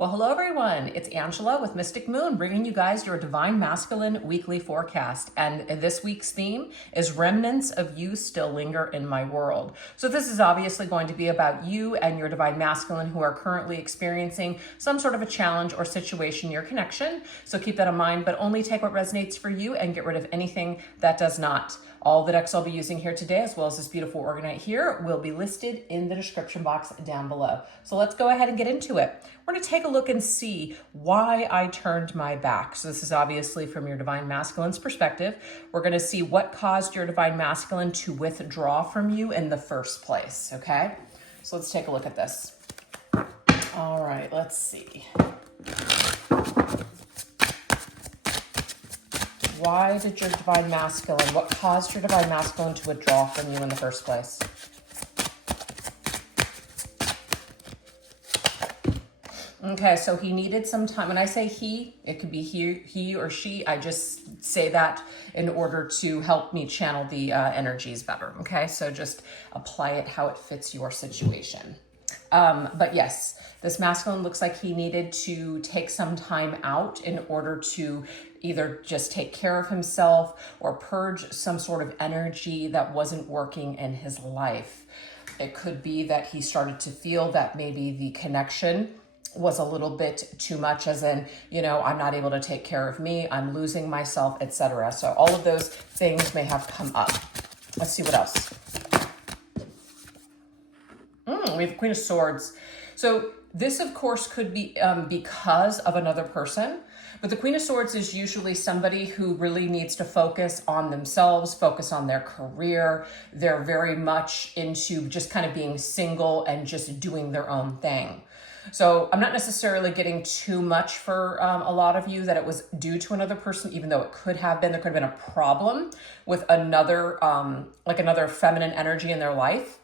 Well, hello everyone. It's Angela with Mystic Moon, bringing you guys your Divine Masculine weekly forecast. And this week's theme is Remnants of You Still Linger in My World. So this is obviously going to be about you and your Divine Masculine who are currently experiencing some sort of a challenge or situation in your connection. So keep that in mind, but only take what resonates for you and get rid of anything that does not. All the decks I'll be using here today, as well as this beautiful organite here, will be listed in the description box down below. So let's go ahead and get into it. We're going to take a look and see why I turned my back. So this is obviously from your Divine Masculine's perspective. We're going to see what caused your Divine Masculine to withdraw from you in the first place, okay? So let's take a look at this. All right, let's see. Why did your Divine Masculine, what caused your Divine Masculine to withdraw from you in the first place? Okay, so he needed some time. When I say he, it could be he or she. I just say that in order to help me channel the energies better, okay? So just apply it how it fits your situation. But yes, this masculine looks like he needed to take some time out in order to either just take care of himself or purge some sort of energy that wasn't working in his life. It could be that he started to feel that maybe the connection was a little bit too much, as in, you know, I'm not able to take care of me, I'm losing myself, etc. So all of those things may have come up. Let's see what else. We have Queen of Swords. So this, of course, could be because of another person. But the Queen of Swords is usually somebody who really needs to focus on themselves, focus on their career. They're very much into just kind of being single and just doing their own thing. So I'm not necessarily getting too much for a lot of you that it was due to another person, even though it could have been. There could have been a problem with another, like another feminine energy in their life.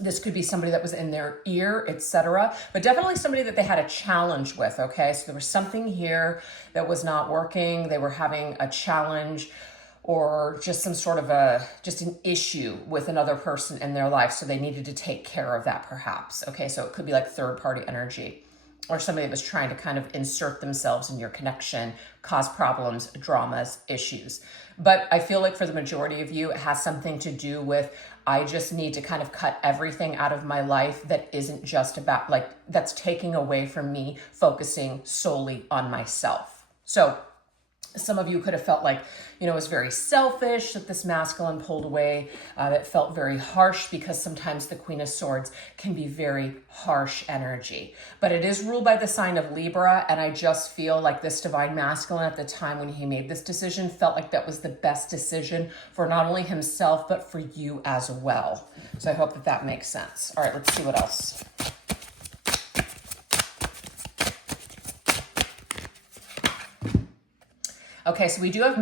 This could be somebody that was in their ear, etc. But definitely somebody that they had a challenge with, okay? So there was something here that was not working. They were having a challenge or just some sort of just an issue with another person in their life. So they needed to take care of that perhaps, okay? So it could be like third-party energy or somebody that was trying to kind of insert themselves in your connection, cause problems, dramas, issues. But I feel like for the majority of you, it has something to do with, I just need to kind of cut everything out of my life that isn't just about, like, that's taking away from me focusing solely on myself. So some of you could have felt like, you know, it was very selfish that this masculine pulled away, that felt very harsh, because sometimes the Queen of Swords can be very harsh energy. But it is ruled by the sign of Libra, and I just feel like this Divine Masculine at the time when he made this decision felt like that was the best decision for not only himself, but for you as well. So I hope that that makes sense. All right, let's see what else. Okay, so we do have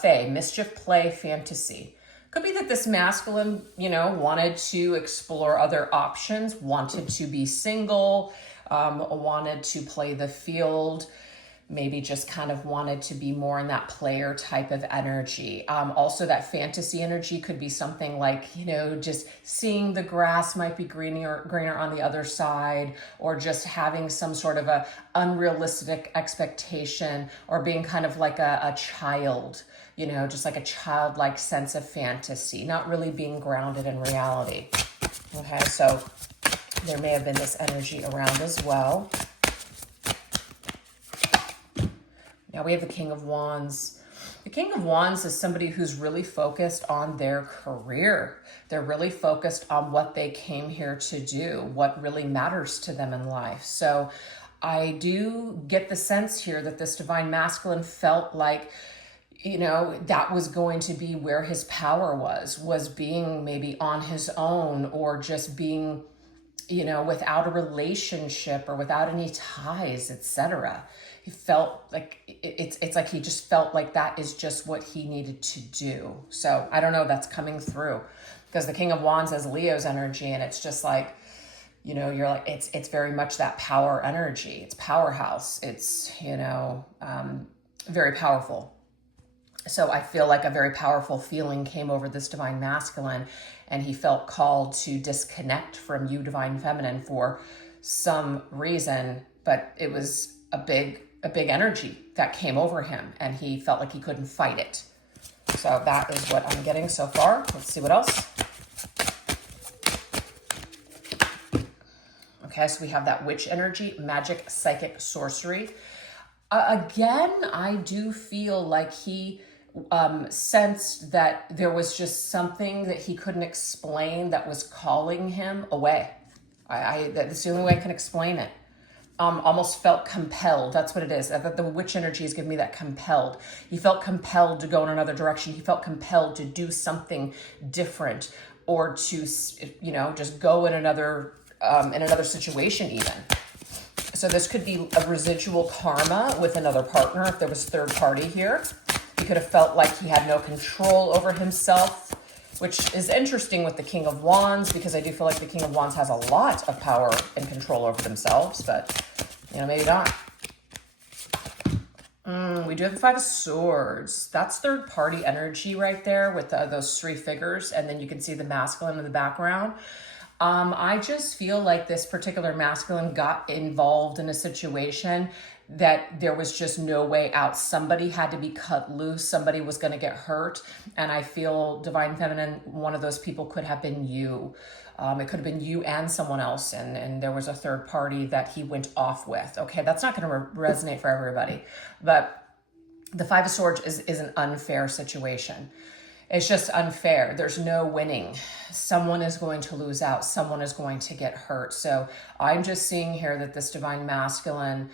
Fae, mischief, play, fantasy. Could be that this masculine, you know, wanted to explore other options, wanted to be single, wanted to play the field, maybe just kind of wanted to be more in that player type of energy. Also, that fantasy energy could be something like, you know, just seeing the grass might be greener on the other side, or just having some sort of a unrealistic expectation, or being kind of like a child, you know, just like a childlike sense of fantasy, not really being grounded in reality. Okay, so there may have been this energy around as well. Now we have the King of Wands. The King of Wands is somebody who's really focused on their career. They're really focused on what they came here to do, what really matters to them in life. So I do get the sense here that this Divine Masculine felt like, you know, that was going to be where his power was being maybe on his own, or just being, you know, without a relationship or without any ties, etc. He felt like it's like he just felt like that is just what he needed to do. So I don't know, that's coming through, because the King of Wands has Leo's energy, and it's just like, you know, you're like, it's very much that power energy. It's powerhouse. It's, you know, very powerful. So I feel like a very powerful feeling came over this Divine Masculine, and he felt called to disconnect from you, Divine Feminine, for some reason but it was a big energy that came over him, and he felt like he couldn't fight it. So that is what I'm getting so far. Let's see what else. Okay, so we have that witch energy, magic, psychic, sorcery. Again, I do feel like he sensed that there was just something that he couldn't explain that was calling him away. That's the only way I can explain it. Almost felt compelled. That's what it is. The witch energy is giving me that compelled. He felt compelled to go in another direction. He felt compelled to do something different, or to, you know, just go in another situation even. So this could be a residual karma with another partner. If there was third party here, he could have felt like he had no control over himself, which is interesting with the King of Wands, because I do feel like the King of Wands has a lot of power and control over themselves, but, you know, maybe not. We do have the Five of Swords. That's third party energy right there with those three figures, and then you can see the masculine in the background. I just feel like this particular masculine got involved in a situation that there was just no way out. Somebody had to be cut loose. Somebody was going to get hurt. And I feel, Divine Feminine, one of those people could have been you. It could have been you and someone else. And there was a third party that he went off with. Okay, that's not going to resonate for everybody. But the Five of Swords is an unfair situation. It's just unfair. There's no winning. Someone is going to lose out. Someone is going to get hurt. So I'm just seeing here that this Divine Masculine,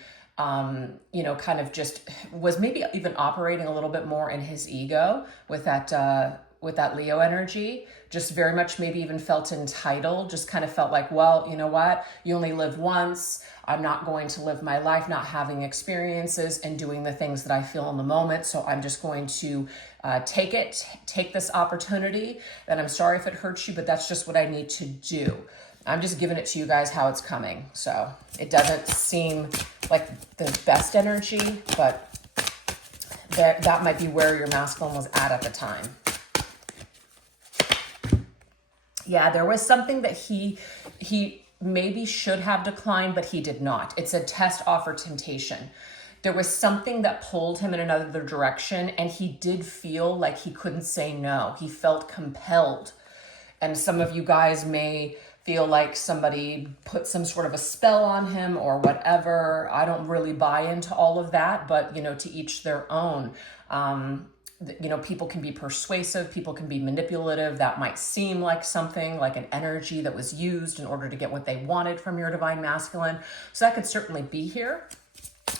you know, kind of just was maybe even operating a little bit more in his ego with that Leo energy. Just very much maybe even felt entitled. Just kind of felt like, well, you know what? You only live once. I'm not going to live my life not having experiences and doing the things that I feel in the moment. So I'm just going to take this opportunity. And I'm sorry if it hurts you, but that's just what I need to do. I'm just giving it to you guys how it's coming. So it doesn't seem like the best energy, but that might be where your masculine was at the time. Yeah, there was something that he maybe should have declined, but he did not. It's a test offer temptation. There was something that pulled him in another direction, and he did feel like he couldn't say no. He felt compelled. And some of you guys may feel like somebody put some sort of a spell on him or whatever. I don't really buy into all of that, but, you know, to each their own. You know, people can be persuasive, people can be manipulative. That might seem like something, like an energy that was used in order to get what they wanted from your Divine Masculine. So that could certainly be here.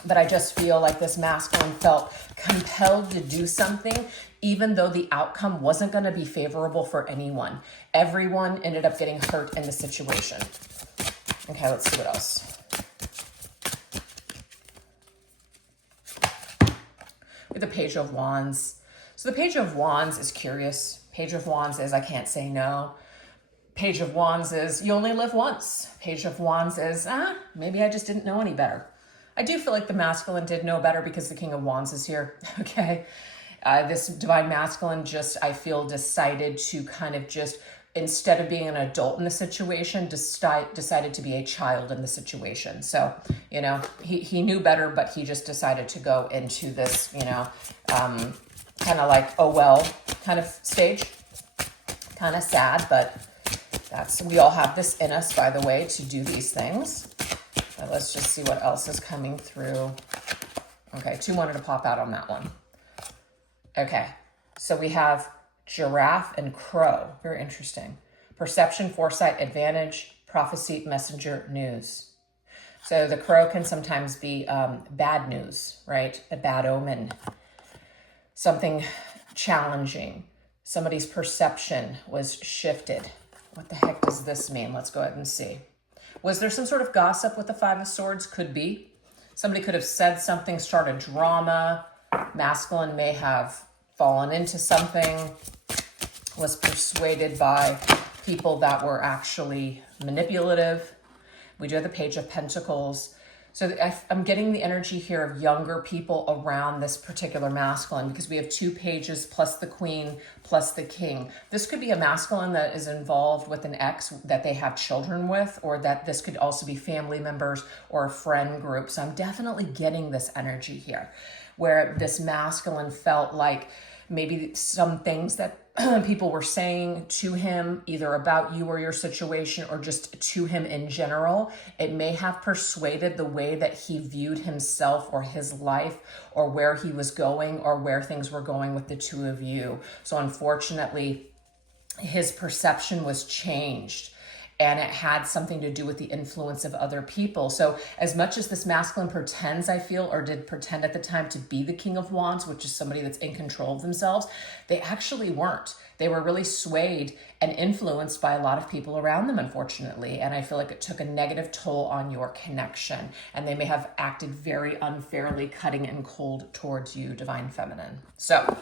But I just feel like this masculine felt compelled to do something, even though the outcome wasn't going to be favorable for anyone. Everyone ended up getting hurt in the situation. Okay, let's see what else. With the Page of Wands. So the Page of Wands is curious. Page of Wands is, I can't say no. Page of Wands is, you only live once. Page of Wands is, maybe I just didn't know any better. I do feel like the masculine did know better because the King of Wands is here, okay? This Divine Masculine just, I feel, decided to kind of just, instead of being an adult in the situation, decided to be a child in the situation. So, you know, he knew better, but he just decided to go into this, you know, kind of like, oh well, kind of stage. Kind of sad, but we all have this in us, by the way, to do these things. But let's just see what else is coming through. Okay, 2 wanted to pop out on that one. Okay, so we have giraffe and crow. Very interesting. Perception, foresight, advantage, prophecy, messenger, news. So the crow can sometimes be bad news, right? A bad omen. Something challenging. Somebody's perception was shifted. What the heck does this mean? Let's go ahead and see. Was there some sort of gossip with the Five of Swords? Could be. Somebody could have said something, started drama. Masculine may have fallen into something, was persuaded by people that were actually manipulative. We do have the Page of Pentacles. So I'm getting the energy here of younger people around this particular masculine, because we have 2 pages plus the queen plus the king. This could be a masculine that is involved with an ex that they have children with, or that this could also be family members or a friend group. So I'm definitely getting this energy here where this masculine felt like maybe some things that people were saying to him, either about you or your situation, or just to him in general, it may have persuaded the way that he viewed himself or his life, or where he was going, or where things were going with the 2 of you. So unfortunately, his perception was changed, and it had something to do with the influence of other people. So as much as this masculine pretends, I feel, or did pretend at the time, to be the King of Wands, which is somebody that's in control of themselves, they actually weren't. They were really swayed and influenced by a lot of people around them, unfortunately. And I feel like it took a negative toll on your connection. And they may have acted very unfairly, cutting and cold towards you, Divine Feminine. So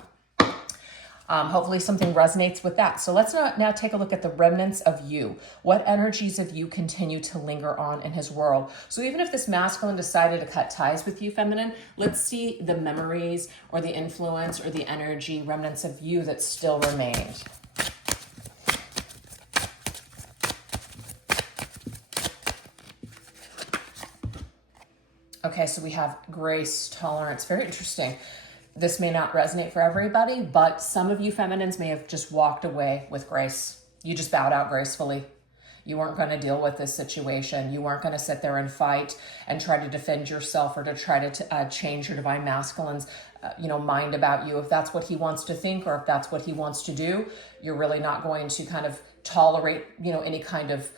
hopefully something resonates with that. So let's now take a look at the remnants of you. What energies of you continue to linger on in his world? So even if this masculine decided to cut ties with you, feminine, let's see the memories or the influence or the energy, remnants of you that still remained. Okay, so we have grace, tolerance. Very interesting. This may not resonate for everybody, but some of you feminines may have just walked away with grace. You just bowed out gracefully. You weren't going to deal with this situation. You weren't going to sit there and fight and try to defend yourself, or to try to change your divine masculine's mind about you. If that's what he wants to think, or if that's what he wants to do, you're really not going to kind of tolerate any kind of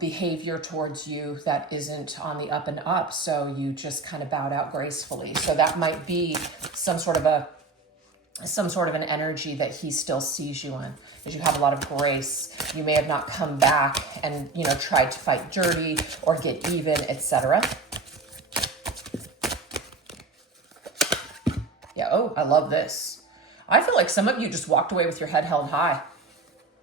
behavior towards you that isn't on the up and up. So you just kind of bowed out gracefully. So that might be some sort of an energy that he still sees you in, because you have a lot of grace. You may have not come back and tried to fight dirty or get even, etc. Yeah. Oh, I love this. I feel like some of you just walked away with your head held high.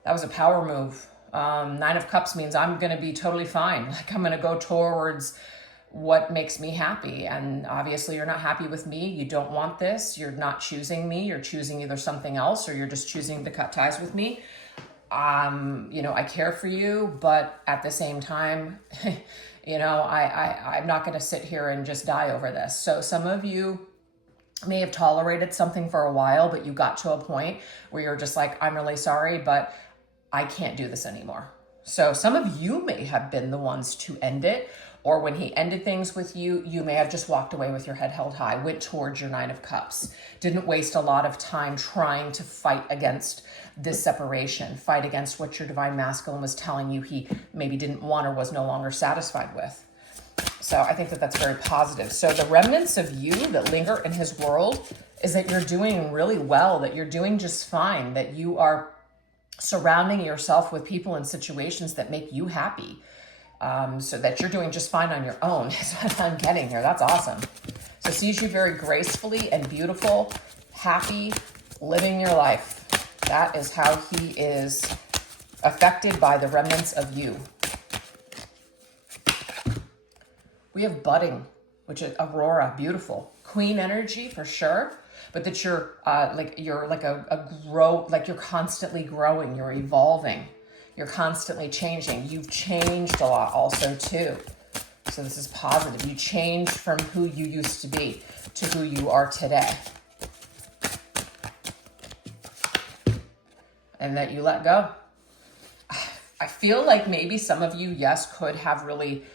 That was a power move. 9 of Cups means I'm going to be totally fine. Like, I'm going to go towards what makes me happy. And obviously you're not happy with me. You don't want this. You're not choosing me. You're choosing either something else, or you're just choosing to cut ties with me. I care for you, but at the same time, I'm not going to sit here and just die over this. So some of you may have tolerated something for a while, but you got to a point where you're just like, I'm really sorry, but I can't do this anymore. So some of you may have been the ones to end it, or when he ended things with you, you may have just walked away with your head held high, went towards your 9 of Cups, didn't waste a lot of time trying to fight against this separation, fight against what your divine masculine was telling you he maybe didn't want or was no longer satisfied with. So I think that that's very positive. So the remnants of you that linger in his world is that you're doing really well, that you're doing just fine, that you are surrounding yourself with people and situations that make you happy, so that you're doing just fine on your own is what I'm getting here. That's awesome. So sees you very gracefully and beautiful, happy, living your life. That is how he is affected by the remnants of you. We have budding, which is Aurora, beautiful. Queen energy for sure. But that you're you're constantly growing, you're evolving, you're constantly changing. You've changed a lot also too. So this is positive. You changed from who you used to be to who you are today. And that you let go. I feel like maybe some of you, yes, could have really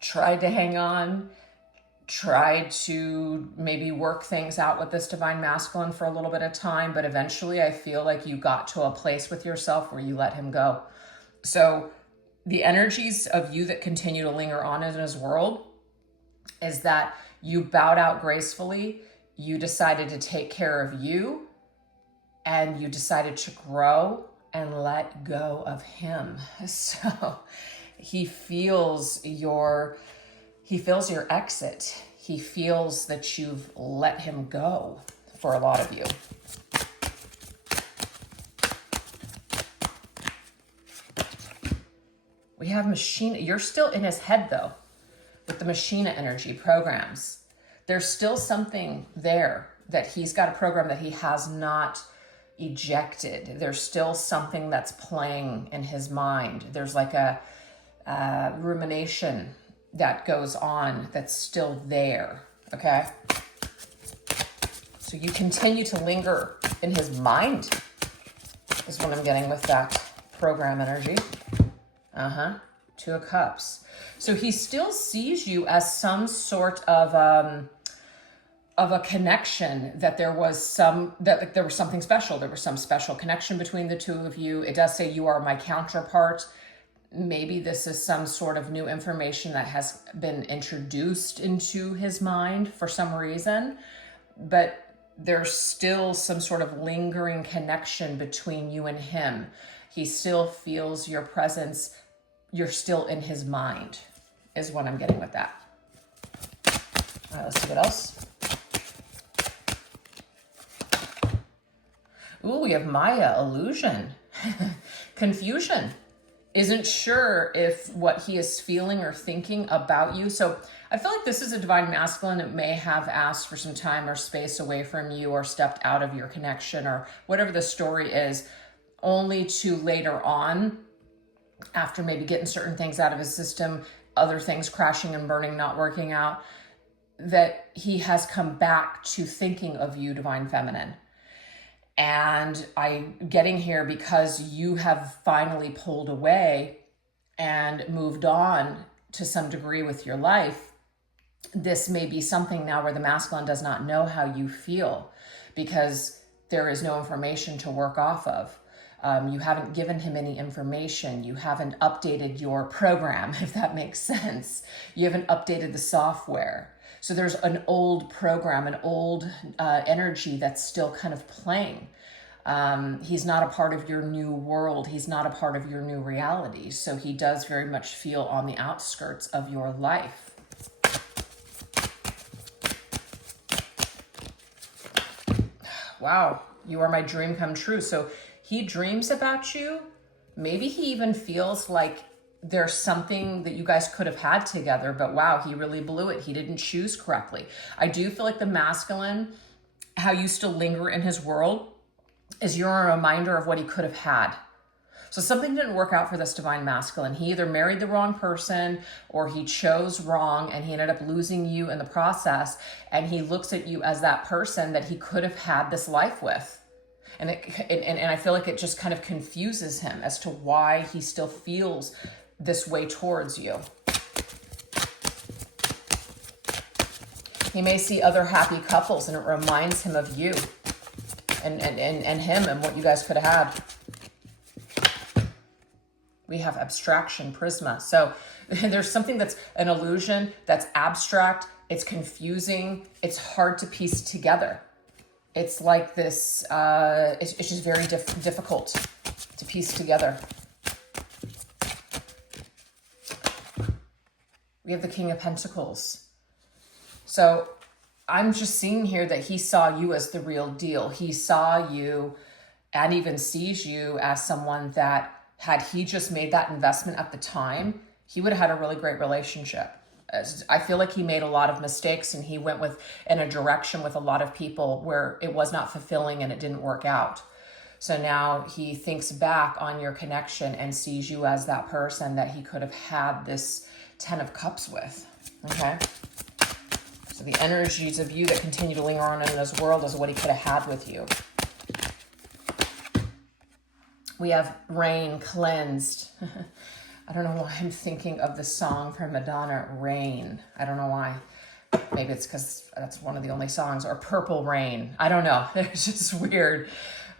tried to hang on, tried to maybe work things out with this divine masculine for a little bit of time, but eventually I feel like you got to a place with yourself where you let him go. So the energies of you that continue to linger on in his world is that you bowed out gracefully, you decided to take care of you, and you decided to grow and let go of him. So he feels your exit. He feels that you've let him go for a lot of you. We have machine. You're still in his head though. with the Machina energy programs. There's still something there that he's got a program that he has not ejected. There's still something that's playing in his mind. There's like a rumination that goes on that's still there, okay? So you continue to linger in his mind is what I'm getting with that program energy. Two of Cups. So he still sees you as some sort of a connection, that there was something special. There was some special connection between the two of you. It does say you are my counterpart. Maybe this is some sort of new information that has been introduced into his mind for some reason, but there's still some sort of lingering connection between you and him. He still feels your presence. You're still in his mind, is what I'm getting with that. All right, let's see what else. Ooh, we have Maya, illusion, confusion. Isn't sure if what he is feeling or thinking about you. So I feel like this is a divine masculine that may have asked for some time or space away from you, or stepped out of your connection, or whatever the story is, only to later on, after maybe getting certain things out of his system, other things crashing and burning, not working out, that he has come back to thinking of you, divine feminine. And I'm getting here because you have finally pulled away and moved on to some degree with your life. This may be something now where the masculine does not know how you feel, because there is no information to work off of. You haven't given him any information. You haven't updated your program, if that makes sense. You haven't updated the software. So there's an old program, an old energy that's still kind of playing. He's not a part of your new world. He's not a part of your new reality. So he does very much feel on the outskirts of your life. Wow, you are my dream come true. So he dreams about you. Maybe he even feels like there's something that you guys could have had together, but wow, he really blew it. He didn't choose correctly. I do feel like the masculine, how you still linger in his world, is you're a reminder of what he could have had. So something didn't work out for this divine masculine. He either married the wrong person, or he chose wrong and he ended up losing you in the process. And he looks at you as that person that he could have had this life with. And I feel like it just kind of confuses him as to why he still feels this way towards you. He may see other happy couples and it reminds him of you and him and what you guys could have had. We have abstraction, prisma. So there's something that's an illusion, that's abstract, it's confusing, it's hard to piece together. It's like this, it's just very difficult to piece together. We have the King of Pentacles. So I'm just seeing here that he saw you as the real deal. He saw you and even sees you as someone that, had he just made that investment at the time, he would have had a really great relationship. I feel like he made a lot of mistakes and he went in a direction with a lot of people where it was not fulfilling and it didn't work out. So now he thinks back on your connection and sees you as that person that he could have had this 10 of Cups with, okay? So the energies of you that continue to linger on in this world is what he could have had with you. We have Rain, cleansed. I don't know why I'm thinking of the song from Madonna, Rain. I don't know why. Maybe it's because that's one of the only songs. Or Purple Rain. I don't know. It's just weird.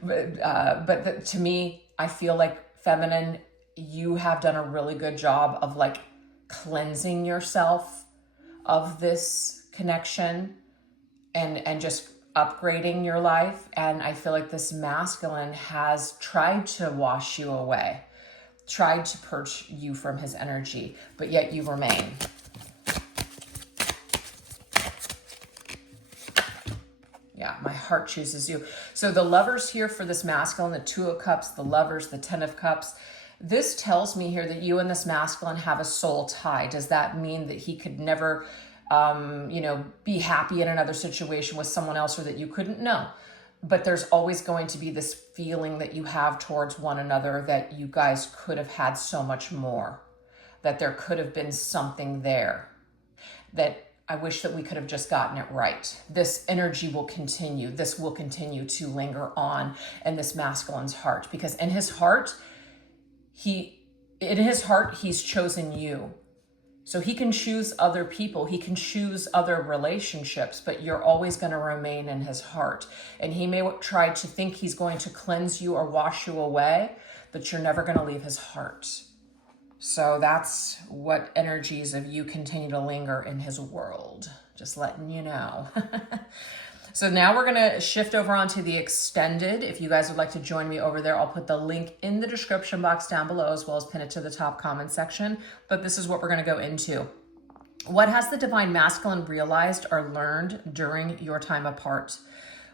But to me, I feel like feminine, you have done a really good job of like cleansing yourself of this connection and just upgrading your life. And I feel like this masculine has tried to wash you away, tried to purge you from his energy, but yet you remain. Yeah, my heart chooses you. So the Lovers here for this masculine, the 2 of Cups, the Lovers, the 10 of Cups, This tells me here that you and this masculine have a soul tie. Does that mean that he could never, be happy in another situation with someone else, or that you couldn't? No. But there's always going to be this feeling that you have towards one another, that you guys could have had so much more, that there could have been something there, that I wish that we could have just gotten it right. This energy will continue. This will continue to linger on in this masculine's heart, because in his heart, he's chosen you. So he can choose other people, he can choose other relationships, but you're always going to remain in his heart. And he may try to think he's going to cleanse you or wash you away, but you're never going to leave his heart. So that's what energies of you continue to linger in his world. Just letting you know. So now we're going to shift over onto the extended. If you guys would like to join me over there, I'll put the link in the description box down below, as well as pin it to the top comment section. But this is what we're going to go into. What has the divine masculine realized or learned during your time apart?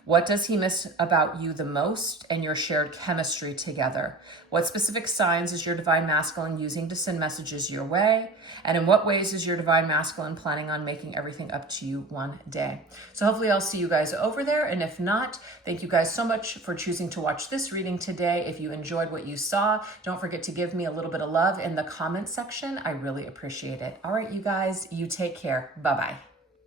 What does he miss about you the most and your shared chemistry together? What specific signs is your divine masculine using to send messages your way? And in what ways is your divine masculine planning on making everything up to you one day? So hopefully I'll see you guys over there. And if not, thank you guys so much for choosing to watch this reading today. If you enjoyed what you saw, don't forget to give me a little bit of love in the comment section. I really appreciate it. All right, you guys, you take care. Bye-bye.